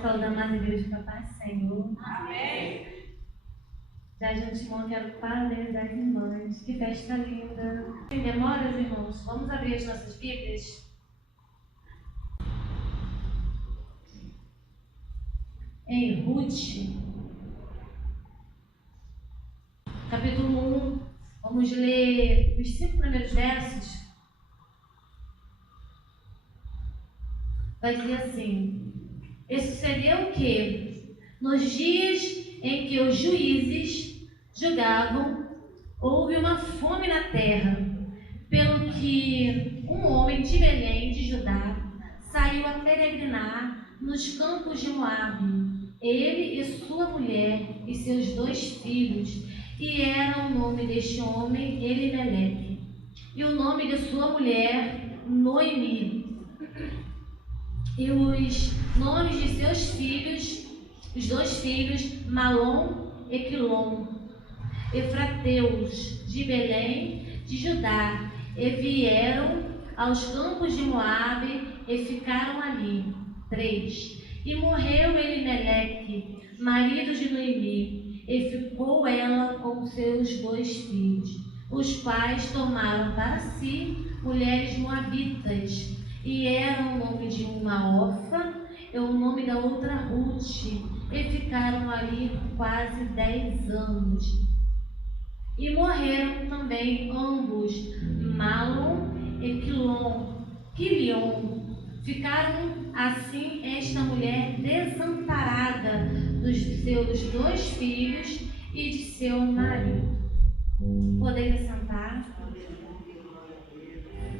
Saudando as igrejas com a paz do Senhor. Amém. Já de antemão quero parabenizar as irmãs. Que festa linda. Sem demoras, irmãos, vamos abrir as nossas Bíblias. Em Ruth, capítulo 1, vamos ler os 5 primeiros versos. Vai dizer assim: E sucedeu que, nos dias em que os juízes julgavam, houve uma fome na terra, pelo que um homem de Belém de Judá saiu a peregrinar nos campos de Moabe, ele e sua mulher e seus 2 filhos, e era o nome deste homem Elimeleque, e o nome de sua mulher Noemi, e os nomes de seus filhos, os 2 filhos, Malom e Quilom, efrateus de Belém de Judá, e vieram aos campos de Moabe e ficaram ali. 3. E morreu Elimeleque, marido de Noemi, e ficou ela com seus 2 filhos, os quais tomaram para si mulheres moabitas, e eram o nome de uma Orfa e o nome da outra Ruth, e ficaram ali quase 10 anos. E morreram também ambos, Malom e Quilion. Ficaram assim esta mulher desamparada dos seus 2 filhos e de seu marido. Podeis assentar.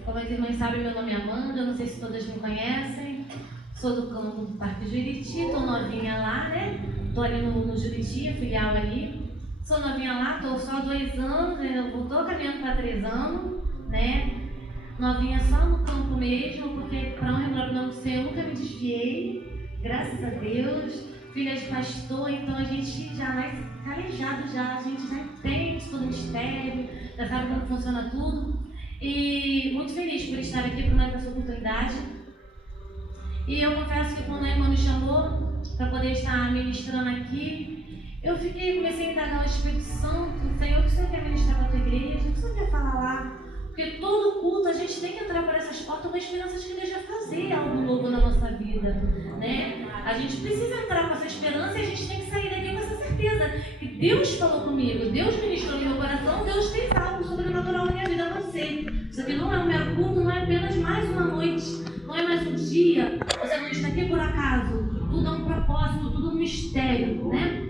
Como as irmãs sabem, meu nome é Amanda, eu não sei se todas me conhecem. Sou do campo do Parque Juriti, estou novinha lá, né? Estou ali no Juriti, a filial ali. Sou novinha lá, estou só 2 anos, estou caminhando para 3 anos, né? Novinha só no campo mesmo, porque para honra e glória do nome do Senhor eu nunca me desviei, graças a Deus. Filha de pastor, então a gente já vai calejado já, a gente já entende todo o mistério, já sabe como funciona tudo. E muito feliz por estar aqui por mais essa oportunidade. E eu confesso que quando a irmã me chamou para poder estar ministrando aqui, eu comecei a indagar o Espírito Santo: Senhor, o que o Senhor quer ministrar para a tua igreja? O que o Senhor quer falar lá? Porque todo culto a gente tem que entrar por essas portas com a esperança de que Deus vai fazer algo novo na nossa vida, né? A gente precisa entrar com essa esperança e a gente tem que sair daqui com essa certeza que Deus falou comigo, Deus ministrou no meu coração, Deus fez algo sobrenatural na minha vida. Eu não sei. Isso aqui não é um mero culto, não é apenas mais uma noite, não é mais um dia. Você não está aqui por acaso. Tudo é um propósito, tudo é um mistério, né?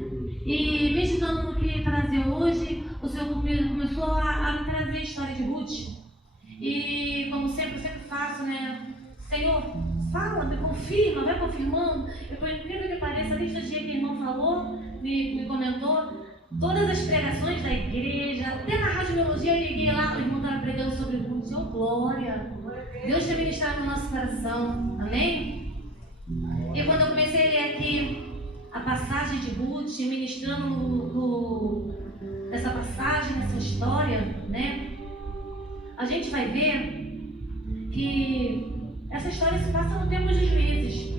E meditando no que trazer hoje, o Senhor começou a me trazer a história de Ruth. E como sempre, eu sempre faço, né? Senhor, fala, me confirma, vai confirmando. E por incrível que pareça, desde o dia que a irmã falou, me comentou, todas as pregações da igreja, até na Rádio Melodia eu liguei lá, o irmão estava pregando sobre Ruth. Oh, glória! Deus tem ministrado no nosso coração, amém? E quando eu comecei a ler aqui a passagem de Ruth, ministrando nessa passagem, nessa história, né? A gente vai ver que essa história se passa no tempo de Juízes,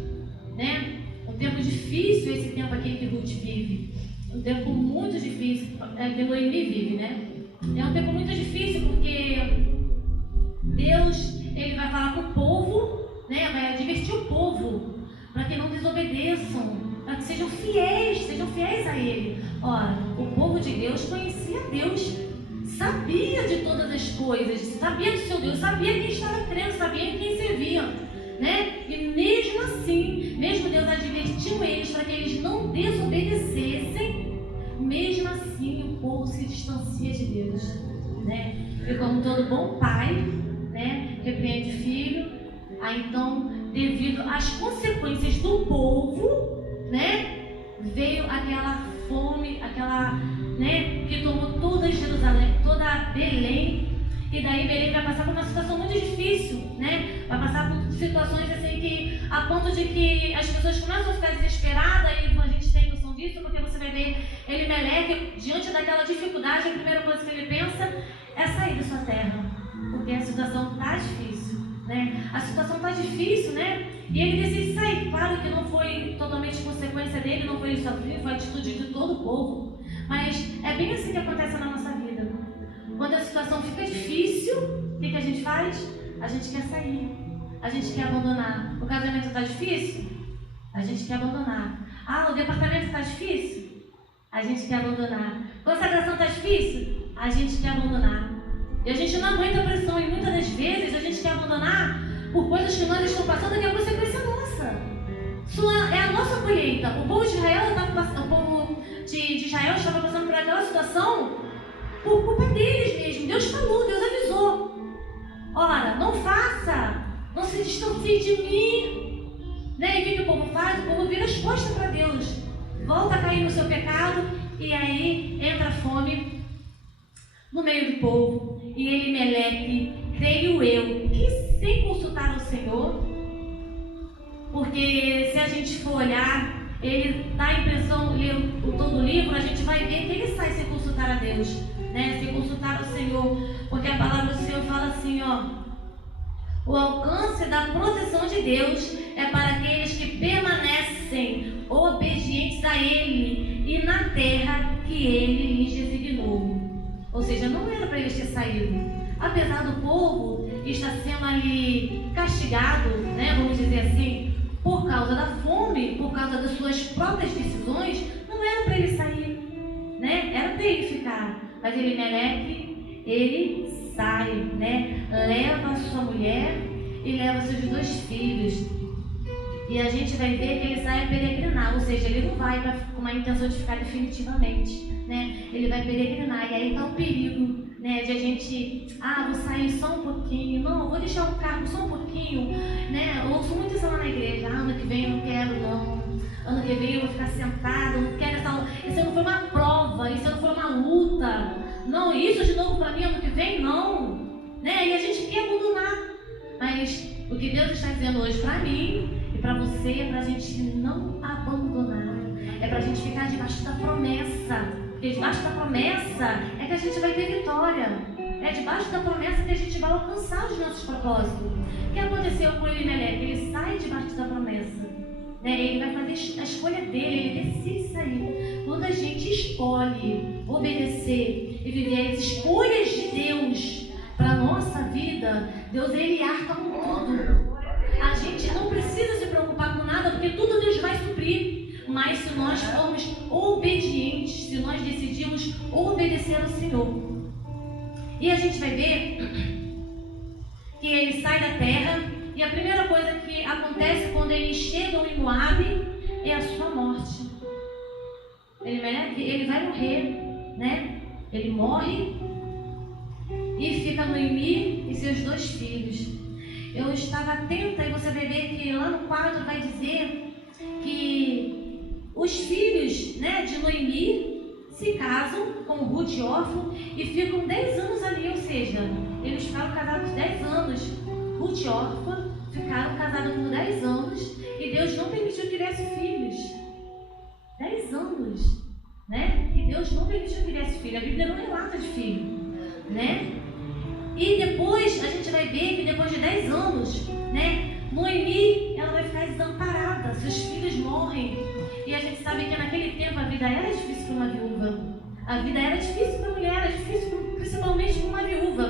né? Um tempo difícil esse tempo aqui que Ruth vive. Um tempo muito difícil que Noemi vive, né? É um tempo muito difícil porque Deus, ele vai falar com o povo, né? Vai advertir o povo para que não desobedeçam, para que sejam fiéis a Ele. Ora, o povo de Deus conhecia Deus, sabia de todas as coisas, sabia do seu Deus, sabia quem estava crendo, sabia quem servia, né? E mesmo assim, mesmo Deus advertiu eles para que eles não desobedecessem, mesmo assim o povo se distancia de Deus, né? E como todo bom pai, né, repreende o filho, aí então, devido às consequências do povo, né, veio aquela fome, né, que tomou toda Jerusalém, toda Belém, e daí Belém vai passar por uma situação muito difícil, né? Vai passar por situações assim que, a ponto de que as pessoas começam a ficar desesperadas, e a gente tem noção disso, porque você vai ver Elimeleque, diante daquela dificuldade, a primeira coisa que ele pensa é sair da sua terra, porque a situação está difícil, né? A situação está difícil, né? E ele decide sair. Claro que não foi totalmente importância dele não foi isso, foi a atitude de todo o povo. Mas é bem assim que acontece na nossa vida. Quando a situação fica difícil, o que a gente faz? A gente quer sair, a gente quer abandonar. O casamento está difícil? A gente quer abandonar. O departamento está difícil? A gente quer abandonar. Consagração está difícil? A gente quer abandonar. E a gente não aguenta a pressão, e muitas das vezes a gente quer abandonar por coisas que nós estamos passando, que é consequência nossa. Isso é a nossa colheita. O povo de Israel estava passando por aquela situação por culpa deles mesmo. Deus falou, Deus avisou. Ora, não faça, não se distancie de mim. Né? E o que o povo faz? O povo vira as costas para Deus. Volta a cair no seu pecado, e aí entra a fome no meio do povo. E Elimeleque, creio eu, que sem consultar o Senhor, porque se a gente for olhar, ele dá a impressão, ler todo o livro, a gente vai ver que ele sai sem consultar a Deus, né? Sem consultar ao Senhor, porque a palavra do Senhor fala assim, o alcance da proteção de Deus é para aqueles que permanecem obedientes a Ele e na terra que Ele lhes designou. Ou seja, não era para eles ter saído. Apesar do povo estar sendo ali castigado, né, vamos dizer assim, por causa da fome, por causa das suas próprias decisões, não era para ele sair, né? Era para ele ficar. Mas Elimeleque, ele sai, né? Leva a sua mulher e leva seus 2 filhos. E a gente vai ver que ele sai a peregrinar, ou seja, ele não vai com uma intenção de ficar definitivamente, né? Ele vai peregrinar, e aí está o perigo, né? De a gente, vou sair só um pouquinho, não, vou deixar o cargo só um pouquinho, né? Eu ouço muito isso lá na igreja, ano que vem eu não quero não, ano que vem eu vou ficar sentada, eu não quero essa, isso não foi uma prova, isso não foi uma luta, não, isso de novo para mim ano que vem não, né? E a gente quer abandonar, mas o que Deus está dizendo hoje para mim e para você é para a gente não abandonar, é para a gente ficar debaixo da promessa, porque debaixo da promessa é que a gente vai ter vitória, é debaixo da promessa que a gente vai alcançar os nossos propósitos. O que aconteceu com Elimeleque? Ele sai debaixo da promessa, né? Ele vai fazer a escolha dele, ele decide sair. Quando a gente escolhe obedecer e viver as escolhas de Deus para a nossa vida, Deus ele arca com tudo. A gente não precisa se preocupar com nada, porque tudo Deus vai suprir. Mas se nós formos obedientes, se nós decidirmos obedecer ao Senhor. E a gente vai ver que ele sai da terra, e a primeira coisa que acontece quando eles chegam em Moabe é a sua morte. Ele vai morrer, né? Ele morre e fica Noemi e seus 2 filhos. Eu estava atenta e você vai ver que lá no quadro vai dizer que os filhos, né, de Noemi se casam com Ruth e Orfa e ficam 10 anos ali, ou seja, eles ficaram casados 10 anos. Ruth e Orfa ficaram casados por 10 anos e Deus não permitiu que tivesse filhos. 10 anos, né? E Deus não permitiu que tivesse filho. A Bíblia não relata de filho, né? E depois a gente vai ver que depois de 10 anos, né, Noemi ela vai ficar desamparada, seus filhos morrem. E a gente sabe que naquele tempo a vida era difícil para uma viúva. A vida era difícil para a mulher, era difícil principalmente para uma viúva,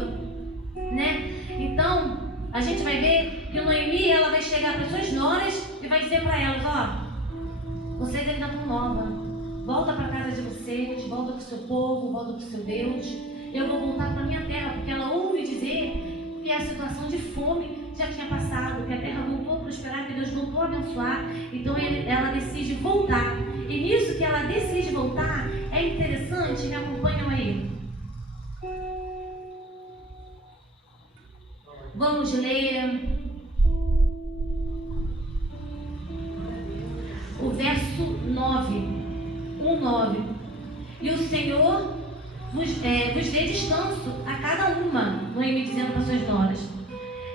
né? Então, a gente vai ver que Noemi ela vai chegar para suas noras e vai dizer para elas, vocês ainda estão novas, volta para a casa de vocês, volta para o seu povo, volta para o seu Deus. Eu vou voltar para a minha terra, porque ela ouve dizer que a situação de fome já tinha passado, que a terra voltou a prosperar, que Deus voltou a abençoar. Então ela decide voltar. E nisso que ela decide voltar, é interessante, me acompanham aí. Vamos ler o verso 9, 1:9. E o Senhor vos dê descanso a cada uma, Noemi dizendo para suas noras,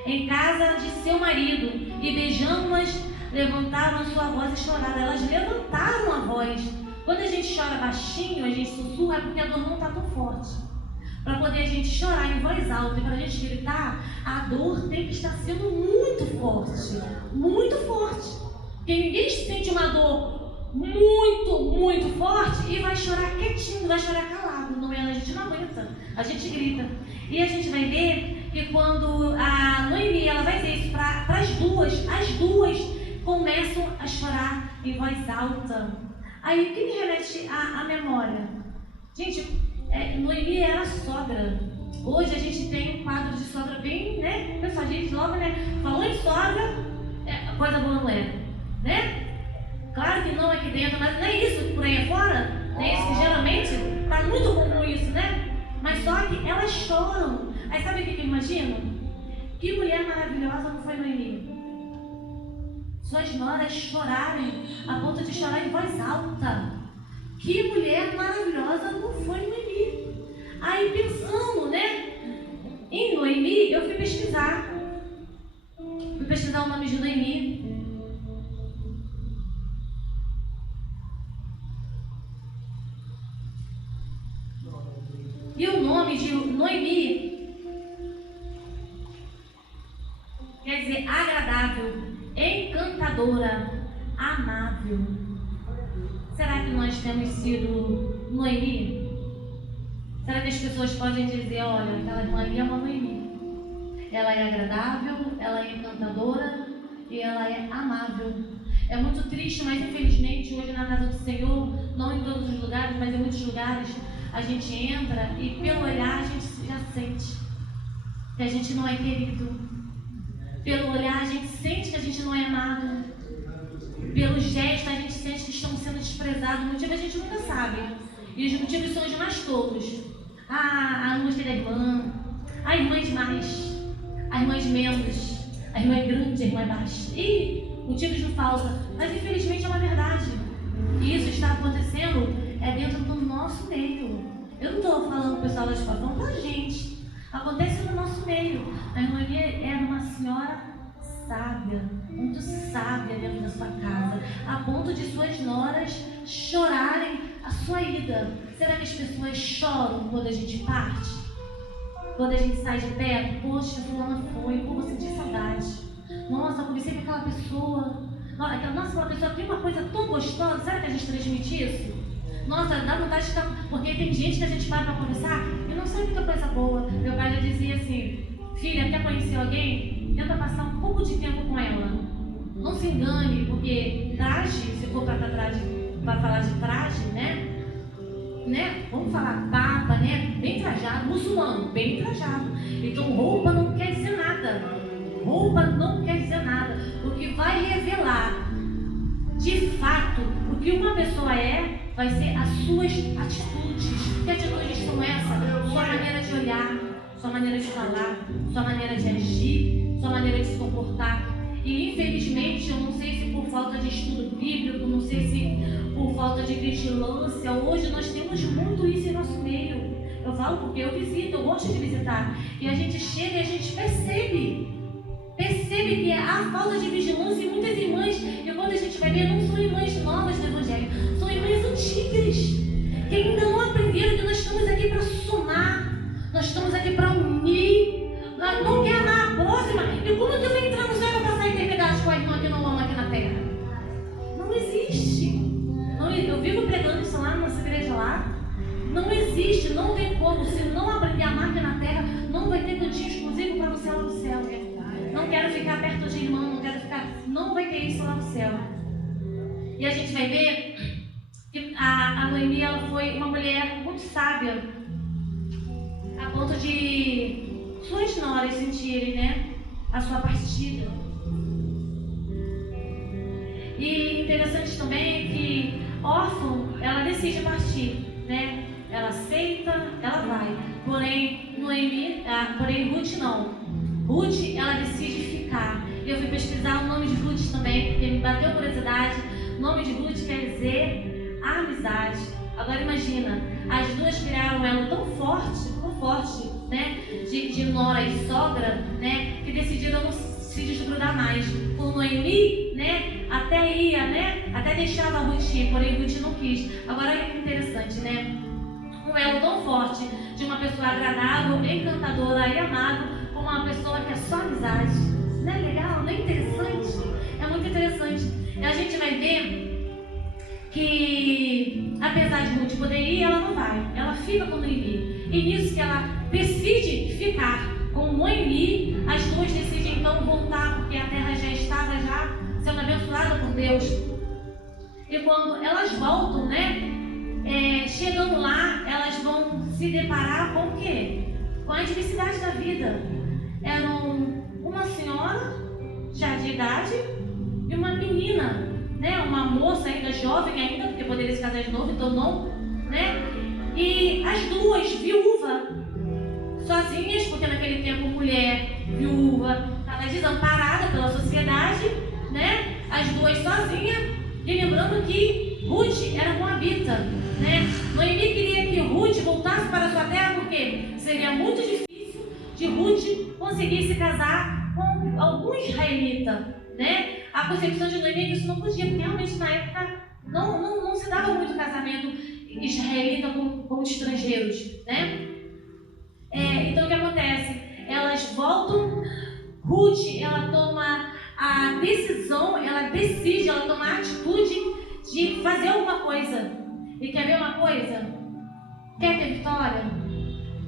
em casa de seu marido. E beijando-as, levantaram a sua voz e choraram. Elas levantaram a voz. Quando a gente chora baixinho, a gente sussurra, porque a dor não está tão forte. Para poder a gente chorar em voz alta e para a gente gritar, a dor tem que estar sendo muito forte. Muito forte. Porque ninguém sente uma dor muito, muito forte e vai chorar quietinho, vai chorar calado. Não é? A gente não aguenta, a gente grita. E a gente vai ver que quando a Noemi ela vai dizer isso para as duas começam a chorar em voz alta. Aí o que me remete à memória? Gente, Noemi era sogra. Hoje a gente tem um quadro de sogra bem, né? Pessoal, a gente logo, né? Falou em sogra, coisa boa não é, né? Claro que não aqui dentro, mas não é isso por aí fora, não é isso que geralmente está muito comum isso, né? Mas só que elas choram. Aí sabe o que eu imagino? Que mulher maravilhosa não foi Noemi? Suas noras chorarem a ponto de chorar em voz alta. Que mulher maravilhosa não foi Noemi? Aí pensando, né, em Noemi, eu fui pesquisar. Fui pesquisar o nome de Noemi. E o nome de Noemi quer dizer agradável, encantadora, amável. Será que nós temos sido Noemi? Será que as pessoas podem dizer, olha, aquela irmã ali é uma Noemi? Ela é agradável, ela é encantadora e ela é amável. É muito triste, mas infelizmente hoje na casa do Senhor, não em todos os lugares, mas em muitos lugares, a gente entra e pelo olhar a gente já sente que a gente não é querido. Pelo olhar a gente sente que a gente não é amado. Pelo gesto a gente sente que estamos sendo desprezados. O motivo a gente nunca sabe. E os motivos são os mais tolos. Ah, não gostei da irmã. A irmã é demais. A irmã é de menos. A irmã é grande, a irmã é baixa. E motivos não faltam. Mas infelizmente é uma verdade. E isso está acontecendo dentro do nosso meio. Eu não estou falando pro pessoal da escola, falando pra gente. Acontece no nosso meio. A irmã era uma senhora sábia, muito sábia dentro da sua casa, a ponto de suas noras chorarem a sua ida. Será que as pessoas choram quando a gente parte? Quando a gente sai de perto? Poxa, fulana foi, pô, você tem saudade. Nossa, eu conversei com aquela pessoa. Nossa, aquela pessoa tem uma coisa tão gostosa. Será que a gente transmite isso? Nossa, dá vontade de estar... Porque tem gente que a gente para conversar e não sabe muita coisa boa. Meu pai já dizia assim, filha, quer conhecer alguém? Tenta passar um pouco de tempo com ela. Não se engane, porque traje, se for para falar de traje, né? Vamos falar papa, né? Bem trajado, muçulmano, bem trajado. Então roupa não quer dizer nada. Roupa não quer dizer nada. O que vai revelar, de fato, o que uma pessoa vai ser as suas atitudes. Que atitudes são essas? Sua maneira de olhar, sua maneira de falar, sua maneira de agir, sua maneira de se comportar. E infelizmente, eu não sei se por falta de estudo bíblico, não sei se por falta de vigilância, hoje nós temos muito isso em nosso meio. Eu falo porque eu visito, eu gosto de visitar. E a gente chega e a gente percebe que há falta de vigilância em muitas irmãs. E quando a gente vai ver, não são irmãs novas do Evangelho, são irmãs antigas, que ainda não aprenderam que nós estamos aqui para somar, nós estamos aqui para unir. Nós não quer amar a próxima. E como que eu vou entrar no céu para passar a eternidade com a irmã que não ama aqui na terra? Não existe. Eu vivo pregando isso lá na nossa igreja lá. Não existe, não tem como. Se não aprender a amar aqui na terra, não vai ter cantinho exclusivo para o céu do céu. Não quero ficar perto de irmão, não vai ter isso lá no céu. E a gente vai ver que a Noemi, ela foi uma mulher muito sábia, a ponto de suas noras sentirem, né, a sua partida. E interessante também que órfão, ela decide partir, né? Ela aceita, ela vai. Porém, Ruth não. Ruth, ela decide ficar. Eu fui pesquisar o nome de Ruth também, porque me bateu curiosidade. O nome de Ruth quer dizer amizade. Agora imagina, as duas criaram ela tão forte, né? De nora e sogra, né? Que decidiram não se desgrudar mais. Com Noemi, né? Até ia, né? Até deixava a Ruth ir, porém Ruth não quis. Agora olha que interessante, né? Um elo tão forte de uma pessoa agradável, encantadora e amável, como uma pessoa que é só amizade. Não é legal? Não é interessante? É muito interessante. E a gente vai ver que, apesar de Ruth poder ir, ela não vai. Ela fica com Noemi. E nisso que ela decide ficar com Noemi, as duas decidem então voltar, porque a terra já estava sendo abençoada por Deus. E quando elas voltam, chegando lá, elas vão se deparar com o quê? Com a adversidade da vida. Eram uma senhora, já de idade, e uma menina, uma moça ainda jovem ainda, porque poderia se casar de novo, então não, E as duas, viúva, sozinhas, porque naquele tempo mulher viúva estava desamparada pela sociedade, As duas sozinhas, e lembrando que Ruth era moabita, Noemi queria que Ruth voltasse para sua terra, porque seria muito difícil de Ruth conseguir se casar com algum israelita, A concepção de Noemi é que isso não podia, porque realmente na época não se dava muito casamento israelita com estrangeiros, Então o que acontece? Elas voltam, Ruth, ela toma a decisão, ela decide, ela toma a atitude de fazer alguma coisa. E quer ver uma coisa? Quer ter vitória?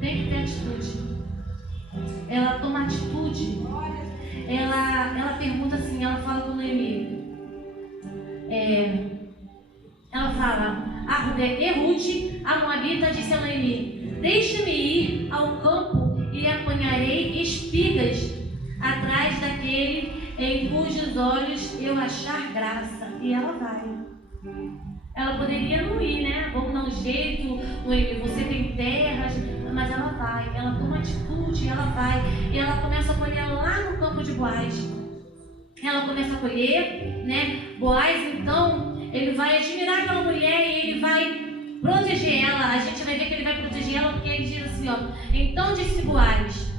Tem que ter atitude. Ela toma atitude. Ela pergunta assim, ela fala com Noemi. Ela fala, Ruth, a moabita, disse a Noemi: deixa-me ir ao campo e apanharei espigas atrás daquele em cujos olhos eu achar graça. E ela vai. Ela poderia não ir, Vamos dar um jeito, Noemi, você tem terras, mas ela vai, ela toma atitude, ela vai, e ela começa a colher lá no campo de Boaz. Ela começa a colher, Boaz, então, ele vai admirar aquela mulher e ele vai proteger ela. A gente vai ver que ele vai proteger ela, porque ele diz assim, então disse Boaz.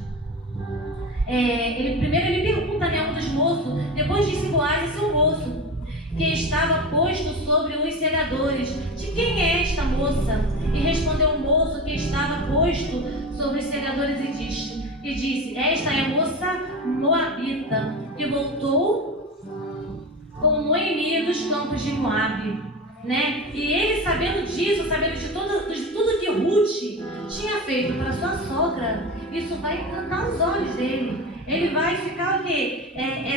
Primeiro ele pergunta, um dos moços, depois disse Boaz, esse é o moço que estava posto sobre os segadores: de quem é esta moça? E respondeu o moço que estava posto sobre os segadores e disse: esta é a moça moabita, que voltou com Noemi dos campos de Moabe. E ele, sabendo disso, sabendo de tudo que Ruth tinha feito para sua sogra, isso vai encantar os olhos dele. Ele vai ficar o quê?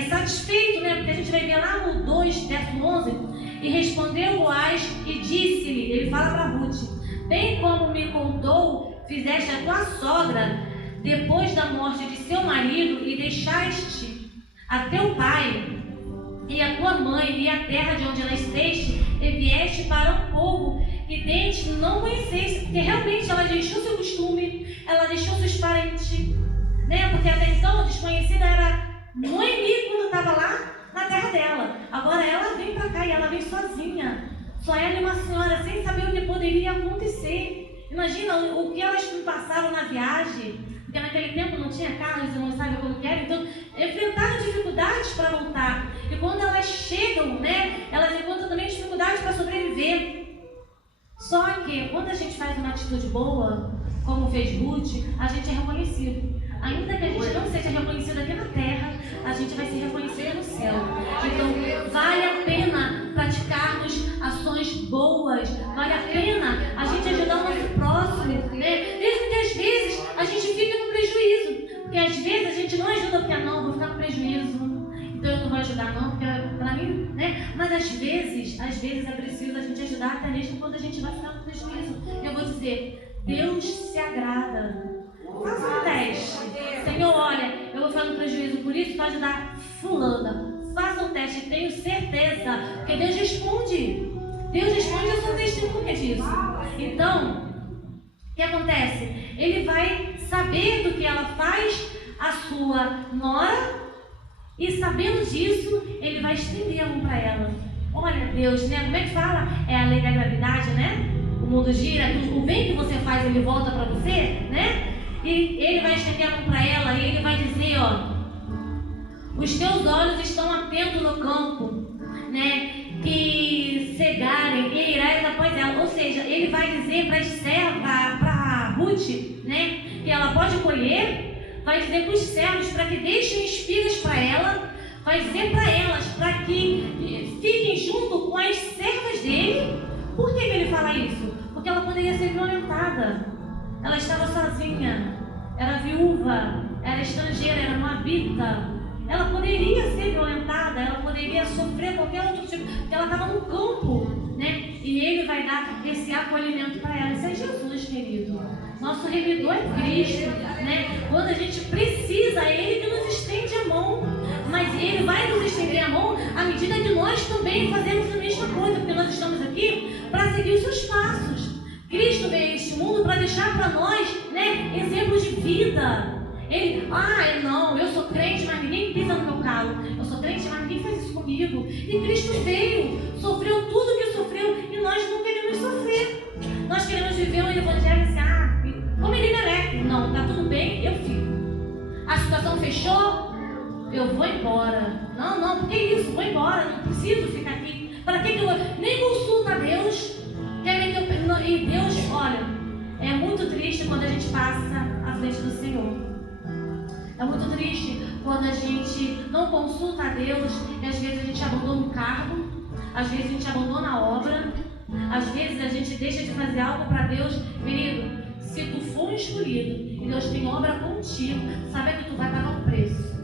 Satisfeito, Porque a gente vai ver lá no 2, verso 11. E respondeu Boaz e disse-lhe, ele fala para Ruth: bem como me contou, fizeste a tua sogra depois da morte de seu marido, e deixaste a teu pai e a tua mãe e a terra de onde nasceste, e vieste para um povo que dentes não conhecesse. Porque realmente ela deixou seu costume, ela deixou seus parentes, porque até então desconhecida era Noemi quando estava lá na terra dela. Agora ela vem para cá e ela vem sozinha, só ela e uma senhora, sem saber o que poderia acontecer. Imagina o que elas passaram na viagem, porque naquele tempo não tinha carro, eles não sabem como que era, então enfrentaram dificuldades para voltar. E quando elas chegam, elas encontram também dificuldades para sobreviver. Só que quando a gente faz uma atitude boa, como fez Ruth, a gente é reconhecido. Ainda que a gente não seja reconhecido aqui na terra, a gente vai ser reconhecido no céu. Então, vale a pena praticarmos ações boas, vale a pena a gente ajudar o nosso próximo, Mesmo que às vezes a gente fique no prejuízo, porque às vezes a gente não ajuda porque, vou ficar no prejuízo, então eu não vou ajudar não, porque para mim, Mas às vezes é preciso a gente ajudar até mesmo quando a gente vai ficar no prejuízo. Eu vou dizer, Deus se agrada. Faça um teste. Senhor, olha, eu vou ficar no prejuízo por isso, para ajudar fulana. Faça um teste, tenho certeza, porque Deus responde. Deus responde, eu sou testemunha disso. Então, o que acontece? Ele vai saber do que ela faz, a sua nora, e sabendo disso, ele vai estender a mão para ela. Olha, Deus, como é que fala? É a lei da gravidade, O mundo gira, o bem que você faz, ele volta para você, E ele vai estender a mão para ela e ele vai dizer, os teus olhos estão atentos no campo, que cegarem e irás após ela. Ou seja, ele vai dizer para Ruth, que ela pode colher, vai dizer para os servos para que deixem espigas para ela, vai dizer para elas para que fiquem junto com as servas dele, porque ela poderia ser violentada. Ela estava sozinha, era viúva, era estrangeira, era moabita. Ela poderia ser violentada, ela poderia sofrer qualquer outro tipo, porque ela estava no campo, né? E ele vai dar esse acolhimento para ela. Isso é Jesus, querido. Nosso remidor é Cristo, né? Quando a gente precisa, é Ele que nos estende a mão. Mas Ele vai nos estender a mão à medida que nós também fazemos a mesma coisa, porque nós estamos aqui para seguir os seus passos. Cristo veio a este mundo para deixar para nós, né, exemplos de vida. Ele, não, eu sou crente, mas ninguém pisa no meu calo. Eu sou crente, mas ninguém faz isso comigo. E Cristo veio, sofreu tudo o que sofreu, e nós não queremos sofrer. Nós queremos viver um evangelho assim, como ele merece. Não, tá tudo bem, eu fico. A situação fechou, eu vou embora. Não, por que isso? Vou embora, não preciso ficar aqui. Para que eu nem consulto a Deus? E Deus, olha, é muito triste quando a gente passa à frente do Senhor. É muito triste quando a gente não consulta a Deus e às vezes a gente abandona um cargo, às vezes a gente abandona a obra, às vezes a gente deixa de fazer algo para Deus. Querido, se tu for escolhido e Deus tem obra contigo, sabe que tu vai pagar um preço.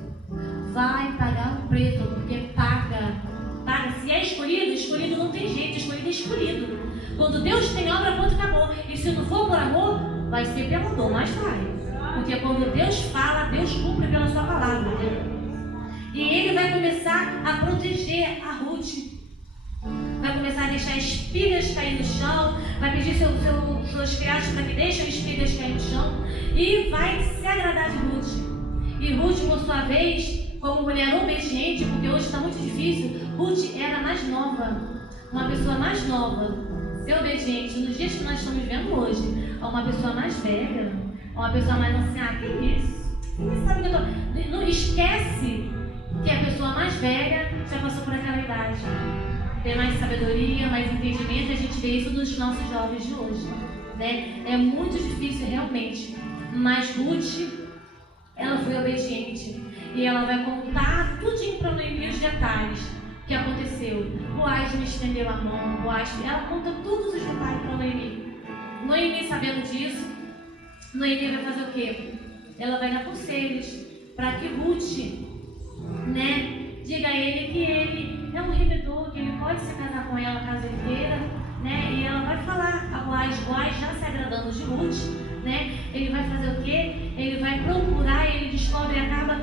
Vai pagar um preço, porque paga. Se é escolhido não tem jeito, escolhido é escolhido. Quando Deus tem obra, ponto, acabou. E se não for por amor, vai ser pela dor, mas vai. Porque quando Deus fala, Deus cumpre pela sua palavra. E Ele vai começar a proteger a Ruth. Vai começar a deixar espigas cair no chão. Vai pedir seus criados para que deixem espigas cair no chão. E vai se agradar de Ruth. E Ruth, por sua vez, como mulher obediente, porque hoje está muito difícil, Ruth era mais nova. Uma pessoa mais nova, ser obediente, nos dias que nós estamos vivendo hoje, a uma pessoa mais velha, uma pessoa mais assim, que isso? Ninguém sabe o que eu tô... Não esquece que a pessoa mais velha já passou por aquela idade. Tem mais sabedoria, mais entendimento, e a gente vê isso nos nossos jovens de hoje, né? É muito difícil realmente, mas Ruth, ela foi obediente e ela vai contar tudinho para Noemi os detalhes que aconteceu. Boaz me estendeu a mão, ela conta todos os detalhes para Noemi. Noemi, sabendo disso, Noemi vai fazer o quê? Ela vai dar conselhos para que Ruth, né, diga a ele que ele é um remidor, que ele pode se casar com ela caso ele queira, né? E ela vai falar a Boaz já se agradando de Ruth, né? Ele vai fazer o quê? Ele vai procurar, ele descobre, acaba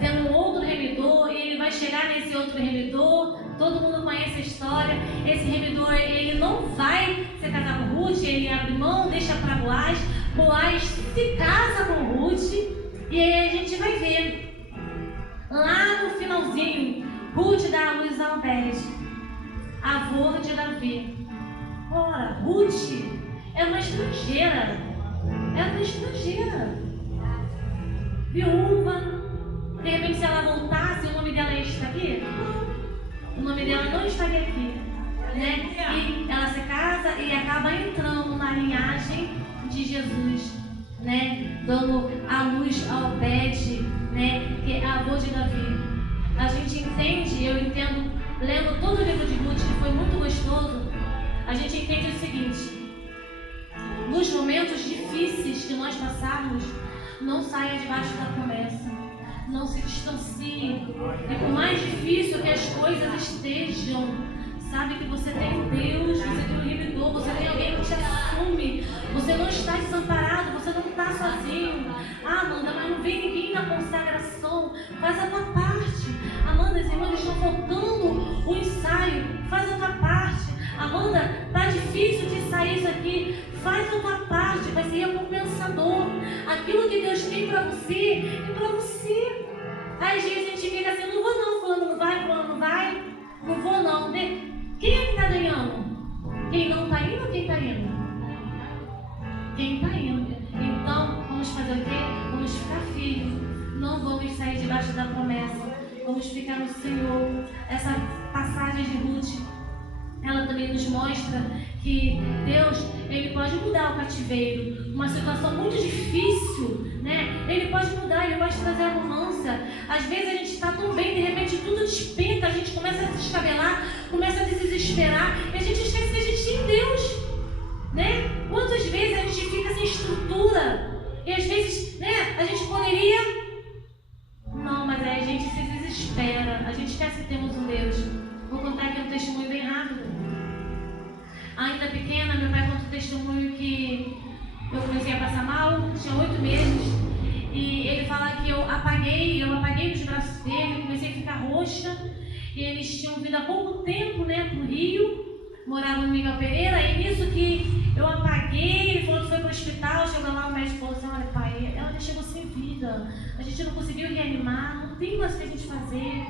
tendo um outro remidor, e ele vai chegar nesse outro remidor. Todo mundo conhece a história. Esse remidor, ele não vai se casar com Ruth, ele abre mão, deixa para Boaz. Boaz se casa com Ruth, e aí a gente vai ver lá no finalzinho, Ruth dá a luz a Obed, avô de Davi. Ora, Ruth é uma estrangeira, viúva. De repente, se ela voltasse, o nome dela ia estar aqui? Não, o nome dela não estaria aqui, né? E ela se casa e acaba entrando na linhagem de Jesus, né? Dando a luz a Obed, né? Que é avô de Davi. A gente entende, eu entendo, lendo todo o livro de Ruth, que foi muito gostoso, a gente entende o seguinte: nos momentos difíceis que nós passarmos, não saia debaixo da promessa. Não se distancie. E por mais difícil que as coisas estejam, sabe que você tem um Deus, você tem um remidor, você tem alguém que te assume. Você não está desamparado, você não está sozinho. Amanda, mas não vem ninguém na consagração. Faz a tua parte. Amanda, as irmãs estão faltando o ensaio. Faz a tua parte. Amanda, tá difícil de sair isso aqui. Faz a tua parte, vai ser recompensador. Aquilo que Deus tem para você é para você. Às vezes a gente fica assim, não vou não, fulano não vai, fulano não vai, não vou não. Quem é que está ganhando? Quem não está indo ou quem está indo? Quem está indo. Então, vamos fazer o quê? Vamos ficar firmes. Não vamos sair debaixo da promessa. Vamos ficar no Senhor. Essa passagem de Ruth, ela também nos mostra que Deus, Ele pode mudar o cativeiro, uma situação muito difícil, né? Ele pode mudar, Ele pode trazer a mudança. Às vezes a gente está tão bem, de repente tudo despenca, a gente começa a se descabelar, começa a se desesperar, e a gente esquece que a gente tem Deus, né? E às vezes, né, a gente poderia... Não, mas aí a gente se desespera. A gente esquece que temos um Deus. Vou contar aqui um testemunho bem rápido. Ainda pequena, meu pai conta um testemunho que eu comecei a passar mal, tinha 8 meses. E ele fala que eu apaguei os braços dele, comecei a ficar roxa. E eles tinham vindo há pouco tempo, né, pro Rio, moravam no Miguel Pereira. E nisso que eu apaguei, ele falou que foi pro hospital, chegou lá, o médico falou assim: olha pai, ela já chegou sem vida, a gente não conseguiu reanimar, não tem mais o que a gente fazer.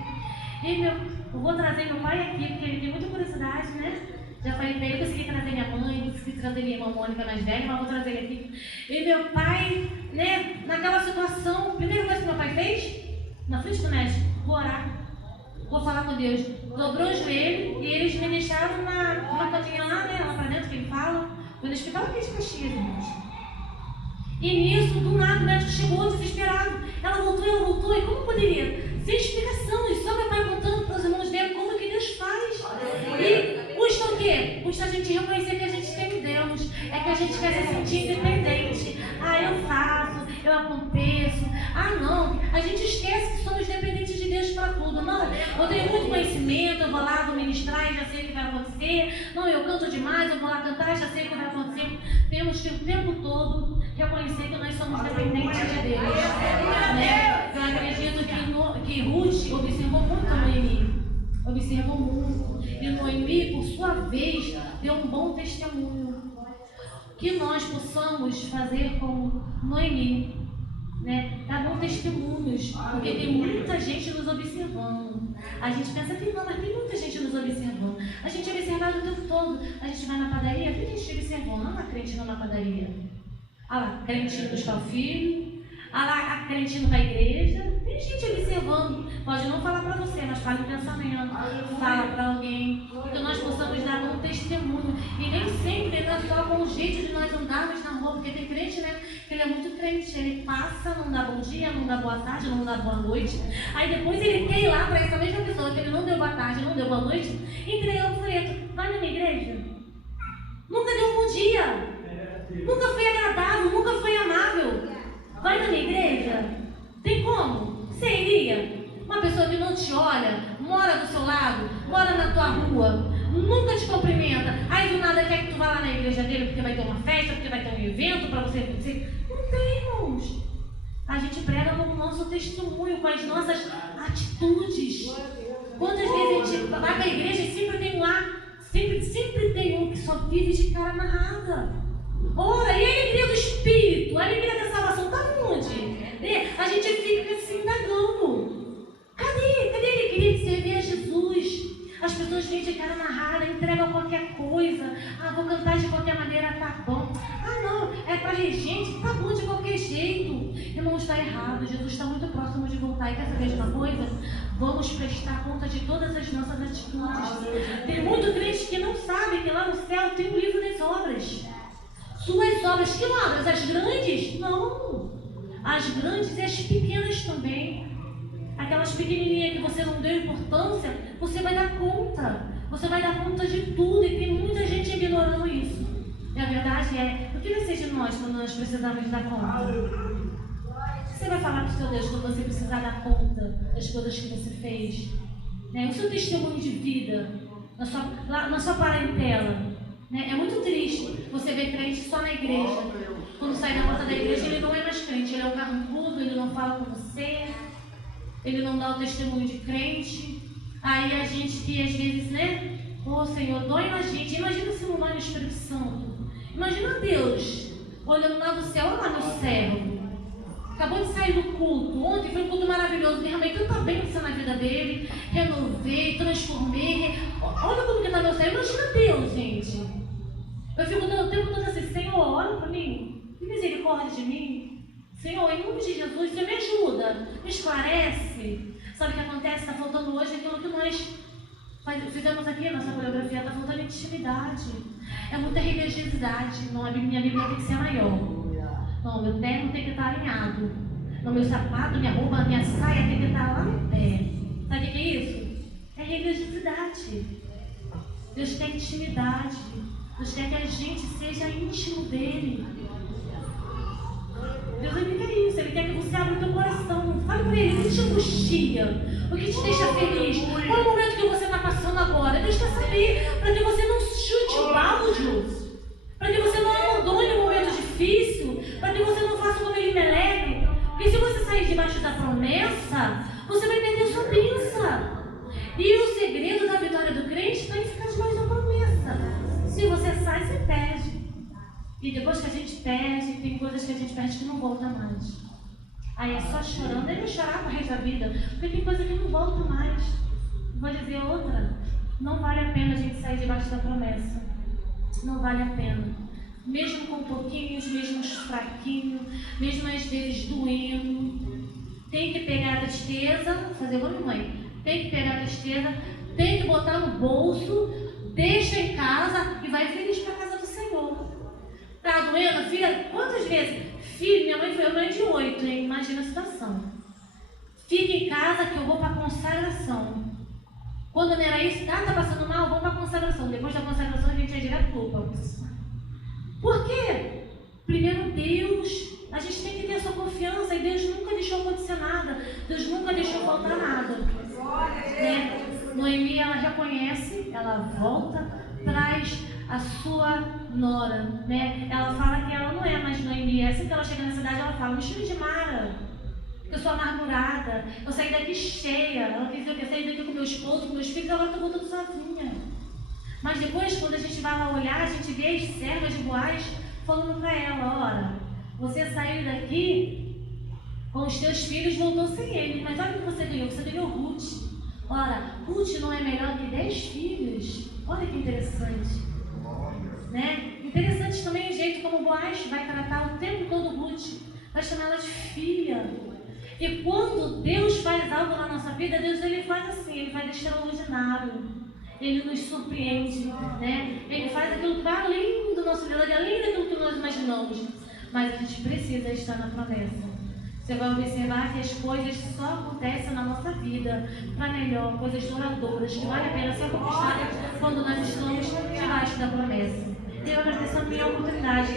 E eu vou trazer meu pai aqui, porque ele tem muita curiosidade, né? Já falei pra ele, consegui trazer minha mãe, consegui trazer minha irmã Mônica mais velha, mas vou trazer ele aqui. E meu pai, né, naquela situação, a primeira coisa que meu pai fez, na frente do médico, vou orar, vou falar com Deus. Dobrou o joelho e eles me deixaram numa cantinha lá, né, lá pra dentro, que ele fala. Foi no hospital aqui de Caxias, irmãos. E nisso, do nada, o médico chegou desesperado. Ela voltou, e como poderia? Sem explicação, e só meu pai contando para os irmãos dele como que Deus faz. E custa o quê? Custa a gente reconhecer que a gente tem Deus, é que a gente quer se sentir independente. Ah, eu faço, eu aconteço. Ah, não, a gente esquece que somos dependentes de Deus para tudo. Não, eu tenho muito conhecimento, eu vou lá, vou ministrar e já sei o que vai acontecer. Não, eu canto demais, eu vou lá cantar e já sei o que vai acontecer. Temos que o tempo todo reconhecer que nós somos dependentes de Deus. Né? Eu acredito que Ruth observou muito a Noemi. Observou muito. E Noemi, por sua vez, deu um bom testemunho. Que nós possamos fazer como Noemi, né? Dar bons testemunhos, porque tem muita gente nos observando. A gente pensa que não, mas tem muita gente nos observando. A gente é observado o tempo todo. A gente vai na padaria, tem gente observando. Não há crente não na padaria. Ah lá, crente indo buscar o filho. Ah lá, a crente indo para a igreja. Tem gente observando. Pode não falar para você, mas fala em pensamento. Fala para alguém. Que nós possamos dar um testemunho. E nem sempre não é só com o jeito de nós andarmos na rua. Porque tem crente, né? Que ele é muito crente. Ele passa, não dá bom dia, não dá boa tarde, não dá boa noite. Aí depois ele quer ir lá para essa mesma pessoa que ele não deu boa tarde, não deu boa noite. Entregar um folheto. Vai na minha igreja. Nunca deu um bom dia. Nunca foi agradável, nunca foi amável. Vai na minha igreja? Tem como? Você iria? Uma pessoa que não te olha, mora do seu lado, mora na tua rua, nunca te cumprimenta, aí do nada quer que tu vá lá na igreja dele porque vai ter uma festa, porque vai ter um evento para você. Não tem, irmãos. A gente prega no nosso testemunho, com as nossas atitudes. Quantas vezes a gente vai para a igreja e sempre tem um lá, sempre tem um que só vive de cara amarrada. Ora, e a alegria do Espírito, a alegria da salvação está onde? A gente fica assim indagando. Cadê a alegria de servir a Jesus? As pessoas vêm de cara amarrada, entregam qualquer coisa. Ah, vou cantar de qualquer maneira, tá bom. Ah, não, é para regente, tá bom de qualquer jeito. Irmão, está errado. Jesus está muito próximo de voltar. E quer saber de uma coisa? Vamos prestar conta de todas as nossas atitudes. Tem muito crente que não sabe que lá no céu tem o livro das obras. Suas obras, que obras? As grandes? Não. As grandes e as pequenas também. Aquelas pequenininhas que você não deu importância, você vai dar conta. Você vai dar conta de tudo e tem muita gente ignorando isso. E a verdade é, o que vai ser de nós quando nós precisarmos dar conta? Você vai falar para o seu Deus quando você precisar dar conta das coisas que você fez? O seu testemunho de vida, na sua parentela. É muito triste você ver crente só na igreja. Quando sai da porta da igreja, ele não é mais crente, ele é um carrancudo, ele não fala com você, ele não dá o testemunho de crente. Aí a gente que às vezes, Ô Senhor, dói na gente. Imagina se não dói no Espírito Santo. Imagina Deus olhando lá do céu, olha lá meu servo. Acabou de sair do culto. Ontem foi um culto maravilhoso. Derramei tanta bênção na vida dele. Renovei, transformei. Olha como que está meu servo. Imagina Deus, gente. Eu fico o tempo todo assim, Senhor, olha para mim. Tem misericórdia de mim. Senhor, em nome de Jesus, Senhor, me ajuda. Me esclarece. Sabe o que acontece? Está faltando hoje aquilo que nós fizemos aqui, a nossa coreografia. Está faltando intimidade. É muita religiosidade. Não, minha Bíblia tem que ser maior. Não, meu terno tem que estar alinhado. Não, meu sapato, minha roupa, minha saia tem que estar lá no pé. Sabe o que é isso? É religiosidade. Deus quer intimidade. Deus quer que a gente seja íntimo dele. Deus ele quer isso, ele quer que você abra o teu coração. Fale para ele, o que te angustia, o que te deixa feliz, qual é o momento que você está passando agora. Deus quer saber, para que você não chute o balde, para que você não abandone um momento difícil, para que você não faça como Elimelec. Porque se você sair debaixo da promessa, você vai perder sua bênção. E o segredo da vitória do crente está em ficar debaixo da promessa. Se você sai, você perde. E depois que a gente perde, tem coisas que a gente perde que não volta mais. Aí é só chorando, nem chorar pro resto da vida, porque tem coisa que não volta mais. Vou dizer outra, não vale a pena a gente sair debaixo da promessa. Não vale a pena. Mesmo com pouquinhos, mesmo fraquinhos, mesmo às vezes doendo. Tem que pegar a tristeza, fazer igual minha mãe. Tem que pegar a tristeza, tem que botar no bolso, deixa em casa e vai feliz para a casa do Senhor. Tá doendo, filha? Quantas vezes? Filho, minha mãe foi mãe de 8, hein? Imagina a situação. Fica em casa que eu vou para a consagração. Quando não era isso, tá passando mal, vamos para a consagração. Depois da consagração a gente é direto para Por quê? Primeiro Deus. A gente tem que ter essa confiança e Deus nunca deixou acontecer nada. Deus nunca deixou faltar nada. Né? Noemi, ela reconhece, ela volta, traz a sua nora. Né? Ela fala que ela não é mais Noemi. Assim que ela chega na cidade, ela fala, me chame de Mara. Eu sou amargurada, eu saí daqui cheia. Ela quis dizer que eu saí daqui com meu esposo, com meus filhos, agora estou voltando sozinha. Mas depois, quando a gente vai lá olhar, a gente vê as servas de Boaz falando para ela, olha, você saiu daqui com os teus filhos, voltou sem ele, mas olha o que você ganhou Ruth. Ora, Ruth não é melhor que 10 filhos? Olha que interessante. Né? Interessante também o jeito como Boaz vai tratar o tempo todo Ruth, vai chamar ela de filha. E quando Deus faz algo na nossa vida, Deus ele faz assim, ele faz extraordinário. Ele nos surpreende, né? Ele faz aquilo que vai além do nosso desejo, além daquilo que nós imaginamos. Mas a gente precisa estar na promessa. Você vai observar que as coisas só acontecem na nossa vida para melhor, coisas duradouras, que vale a pena ser conquistadas quando nós estamos debaixo da promessa. Eu agradeço a minha oportunidade